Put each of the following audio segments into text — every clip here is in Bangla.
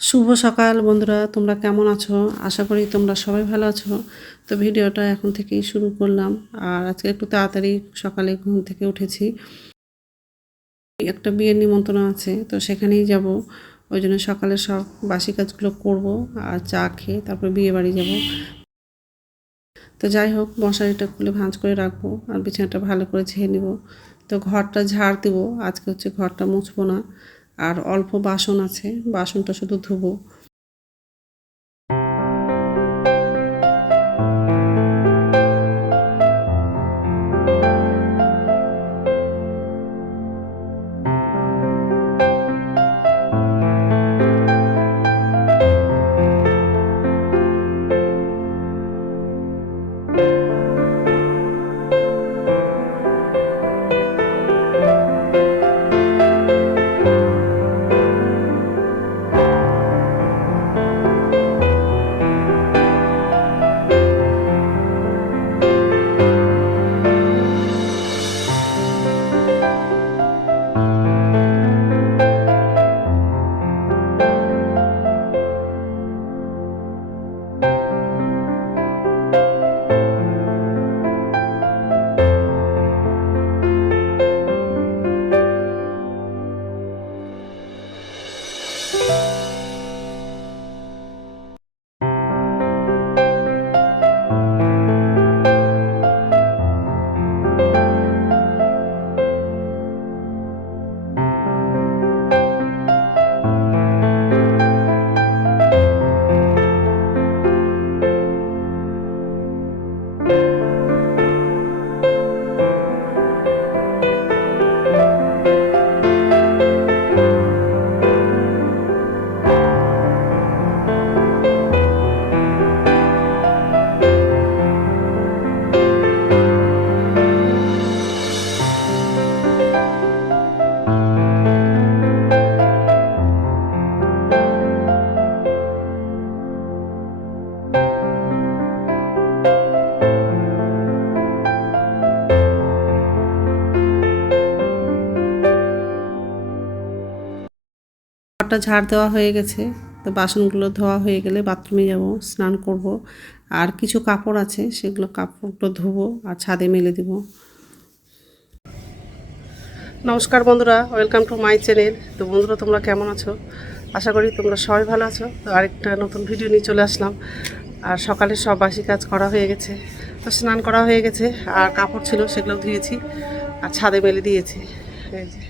শুভ সকাল বন্ধুরা, তোমরা কেমন আছো? আশা করি তোমরা সবাই ভালো আছো। তো ভিডিওটা এখন থেকেই শুরু করলাম। আর আজকে একটু তাড়াতাড়ি সকালে ঘুম থেকে উঠেছি। একটা বিয়ের নিমন্ত্রণ আছে, তো সেখানেই যাব। ওই জন্য সকালে সব বাসি কাজগুলো করব আর চা খেয়ে তারপর বিয়ে বাড়ি যাব। তো যাই হোক, মশারিটা খুলে ভাঁজ করে রাখব আর বিছানাটা ভালো করে ঝেড়ে নিব। তো ঘরটা ঝাড় দিব, আজকে হচ্ছে ঘরটা মুছবো না। আর অল্প বাসন আছে বাসনটা শুধু ধুবো। ঘরটা ঝাড় দেওয়া হয়ে গেছে। তো বাসনগুলো ধোয়া হয়ে গেলে বাথরুমে যাব, স্নান করব। আর কিছু কাপড় আছে, সেগুলো কাপড়গুলো ধোবো আর ছাদে মেলে দিব। নমস্কার বন্ধুরা, ওয়েলকাম টু মাই চ্যানেল। তো বন্ধুরা, তোমরা কেমন আছো? আশা করি তোমরা সবাই ভালো আছো। তো আরেকটা নতুন ভিডিও নিয়ে চলে আসলাম। আর সকালে সব বাসি কাজ করা হয়ে গেছে। তো স্নান করা হয়ে গেছে, আর কাপড় ছিল, সেগুলো ধুয়েছি আর ছাদে মেলে দিয়েছি। এই যে।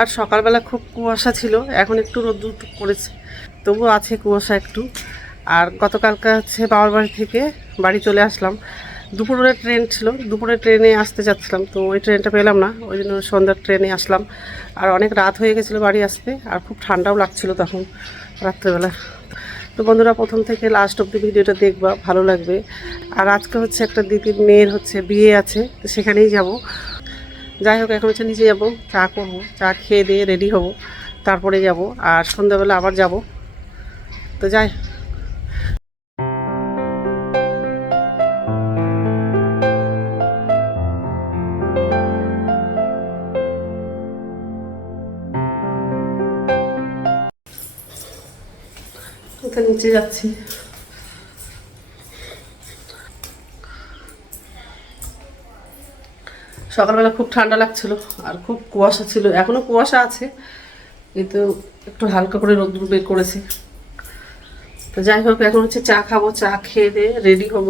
আর সকালবেলা খুব কুয়াশা ছিল, এখন একটু রোদ্দুর করেছে তবুও আছে কুয়াশা একটু। আর গতকালকে হচ্ছে বাবার বাড়ি থেকে বাড়ি চলে আসলাম। দুপুরের ট্রেন ছিল, দুপুরে ট্রেনে আসতে যাচ্ছিলাম, তো ওই ট্রেনটা পেলাম না, ওই জন্য সন্ধ্যার ট্রেনে আসলাম। আর অনেক রাত হয়ে গেছিল বাড়ি আসতে, আর খুব ঠান্ডাও লাগছিল তখন রাত্রেবেলা। তো বন্ধুরা প্রথম থেকে লাস্ট অব্দি ভিডিওটা দেখবা, ভালো লাগবে। আর আজকে হচ্ছে একটা দিদির মেয়ের হচ্ছে বিয়ে আছে, তো সেখানেই যাব। যাই হোক, এখন হচ্ছে নিচে যাব, চা করব, চা খেয়ে দিয়ে রেডি হব, তারপরে যাব। আর সন্ধ্যাবেলা আবার যাব। তো যাই। তো নিচে যাচ্ছি। সকালবেলা খুব ঠান্ডা লাগছিল আর খুব কুয়াশা ছিল। এখনও কুয়াশা আছে, কিন্তু একটু হালকা করে রোদ্দুর বের করেছে। তো যাই হোক, এখন হচ্ছে চা খাব, চা খেয়ে দিয়ে রেডি হব।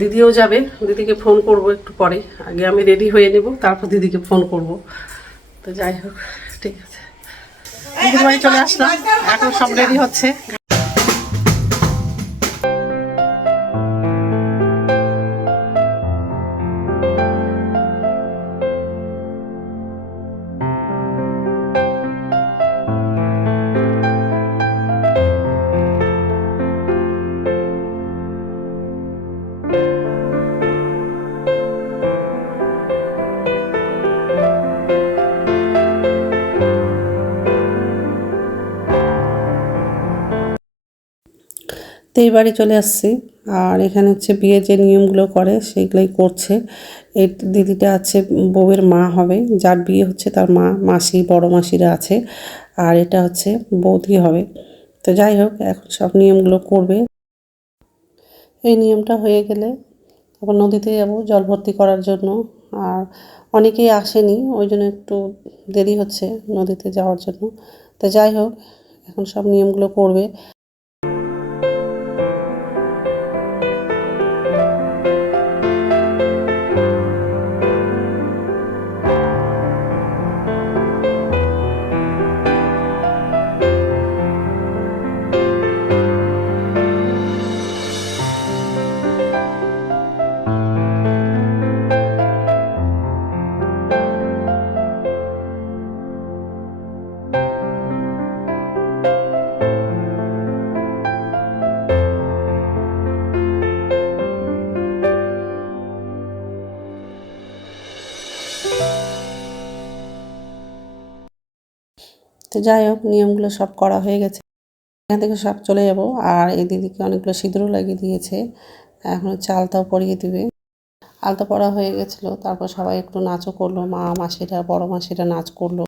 দিদিও যাবে, দিদিকে ফোন করব একটু পরে। আগে আমি রেডি হয়ে নেব, তারপর দিদিকে ফোন করব। তো যাই হোক, ঠিক আছে। চলে আসলাম, এখন সব রেডি হচ্ছে। এই বাড়ি চলে আসছি। আর এখানে হচ্ছে বিয়ে যে নিয়মগুলো করে সেইগুলোই করছে। এই দিদিটা আছে, বউয়ের মা হবে, যার বিয়ে হচ্ছে তার মা, মাসি, বড় মাসিরা আছে। আর এটা হচ্ছে বৌদি হবে। তো যাই হোক, এখন সব নিয়মগুলো করবে। এই নিয়মটা হয়ে গেলে তারপর নদীতে যাব, জল ভর্তি করার জন্য। আর অনেকেই আসেনি, ওই জন্য একটু দেরি হচ্ছে নদীতে যাওয়ার জন্য। তো যাই হোক, এখন সব নিয়মগুলো করবে। তো যাই হোক, নিয়মগুলো সব করা হয়ে গেছে। এখান থেকে সব চলে যাব আর এই দিদিকে অনেকগুলো সিঁদুরও লাগিয়ে দিয়েছে। এখন আলতাও পরিয়ে দিবে। আলতা পড়া হয়ে গেছিল, তারপর সবাই একটু নাচও করল। মা মাসিরা, বড় মাসিরা নাচ করল।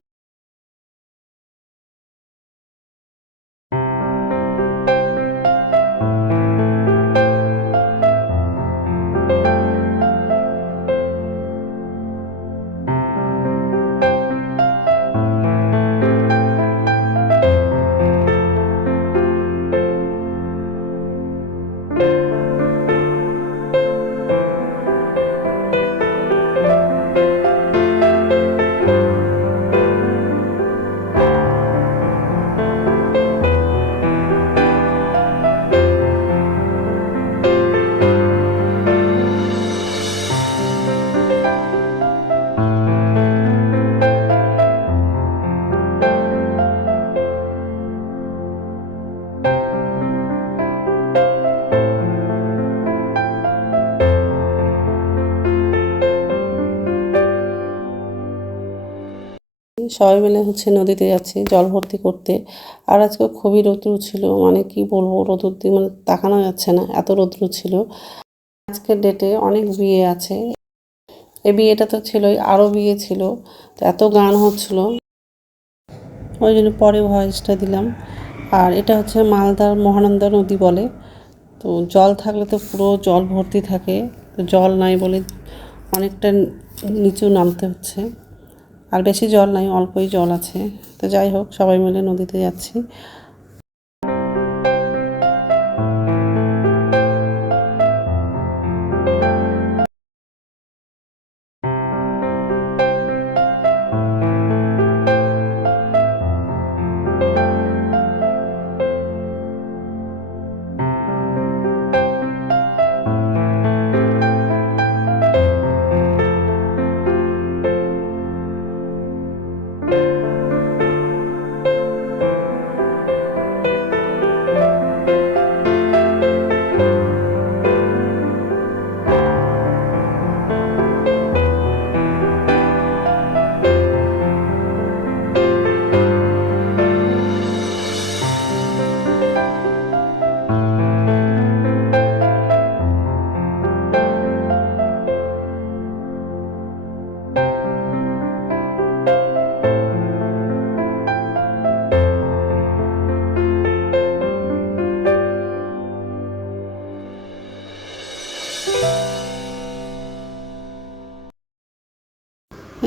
সবাই মিলে হচ্ছে নদীতে যাচ্ছি, জল ভর্তি করতে। আর আজকে খুবই রৌদ্র ছিল মানে কি বলব, রৌদ্র দিয়ে মানে তাকানো যাচ্ছে না, এত রৌদ্র ছিল। আজকের ডেটে অনেক বিয়ে আছে। এই বিয়েটা তো ছিলই, আরও বিয়ে ছিল, তো এত গান হচ্ছিল। ওই জন্য পরে ভয়েসটা দিলাম। আর এটা হচ্ছে মালদার মহানন্দা নদী বলে। তো জল থাকলে তো পুরো জল ভর্তি থাকে, তো জল নাই বলে অনেকটা নিচু নামতে হচ্ছে। আর বেশি জল নাই অল্পই জল আছে। তো যাই হোক সবাই মিলে নদীতে যাচ্ছি।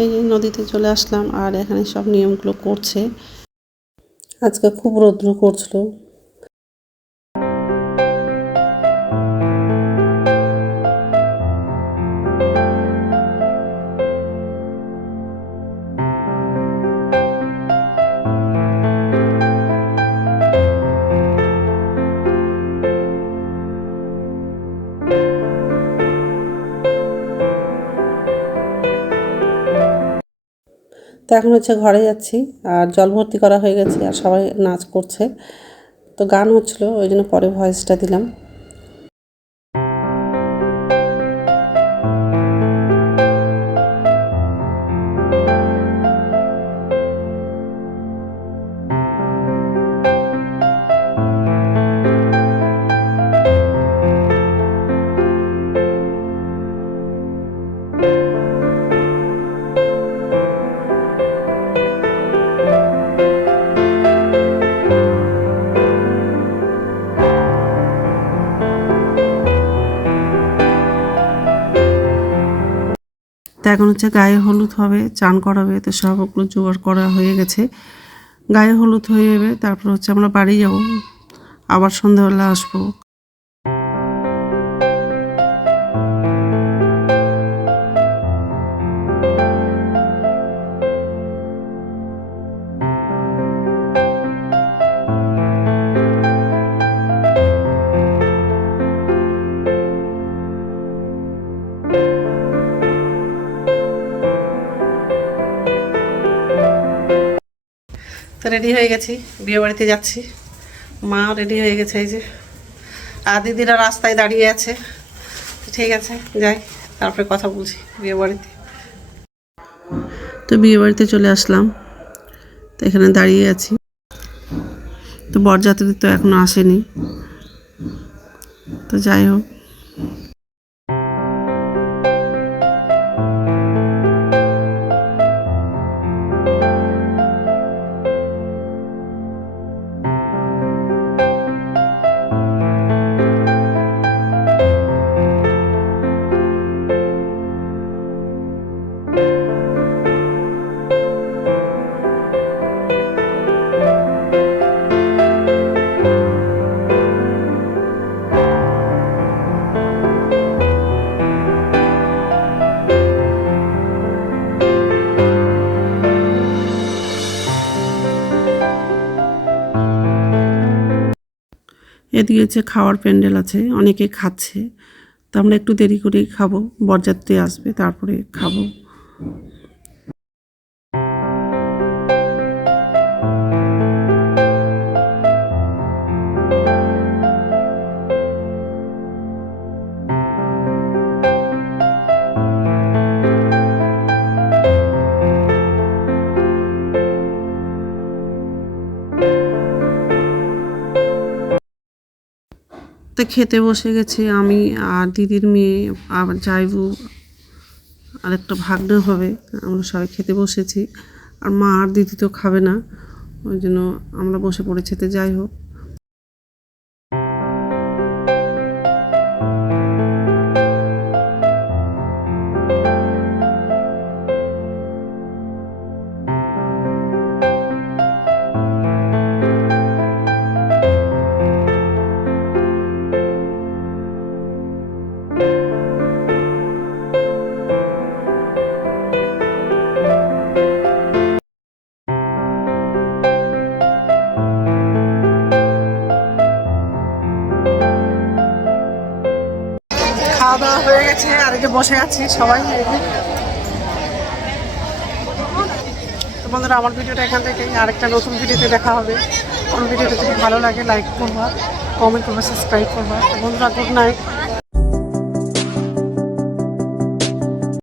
এই নদীতে চলে আসলাম আর এখানে সব নিয়মগুলো করছে। আজকে খুব রৌদ্র করছিল। তো এখন হচ্ছে ঘরে যাচ্ছি, আর জল ভর্তি করা হয়ে গেছে, আর সবাই নাচ করছে। তো গান হচ্ছিল, ওই জন্য পরে ভয়েসটা দিলাম। এখন হচ্ছে গায়ে হলুদ হবে, চান করাবে, তো সবগুলো জোগাড় করা হয়ে গেছে। গায়ে হলুদ হয়ে যাবে, তারপর হচ্ছে আমরা বাড়ি যাব। আবার সন্ধ্যাবেলা আসব। রেডি হয়ে গেছি বিয়ে বাড়িতে যাচ্ছি। মা রেডি হয়ে গেছে এই যে। আর দিদিরা রাস্তায় দাঁড়িয়ে আছে। ঠিক আছে, যাই, তারপরে কথা বলছি বিয়ে বাড়িতে তো বিয়ে বাড়িতে চলে আসলাম। তো এখানে দাঁড়িয়ে আছি। তো বরযাত্রী তো এখনও আসেনি। তো যাই হোক। এদিকে হচ্ছে খাওয়ার প্যান্ডেল আছে, অনেকে খাচ্ছে। তো আমরা একটু দেরি করেই খাব, বরযাত্রী আসবে, তারপরে খাব। তো খেতে বসে গেছে আমি আর দিদির মেয়ে আবার যাইবু। আর একটা ভাগ্নে হবে, আমরা সবাই খেতে বসেছি। আর মা আর দিদি তো খাবে না, ওই জন্য আমরা বসে পড়েছে, তো যাই হোক। খাওয়া দাওয়া হয়ে গেছে, আর এই যে বসে আছি সবাই। তো বন্ধুরা, আমার ভিডিওটা এখান থেকে আরেকটা নতুন ভিডিওতে দেখা হবে। কোন ভিডিওটা যদি ভালো লাগে লাইক করবা কমেন্ট করবা সাবস্ক্রাইব করবা। বন্ধুরা গুড নাইট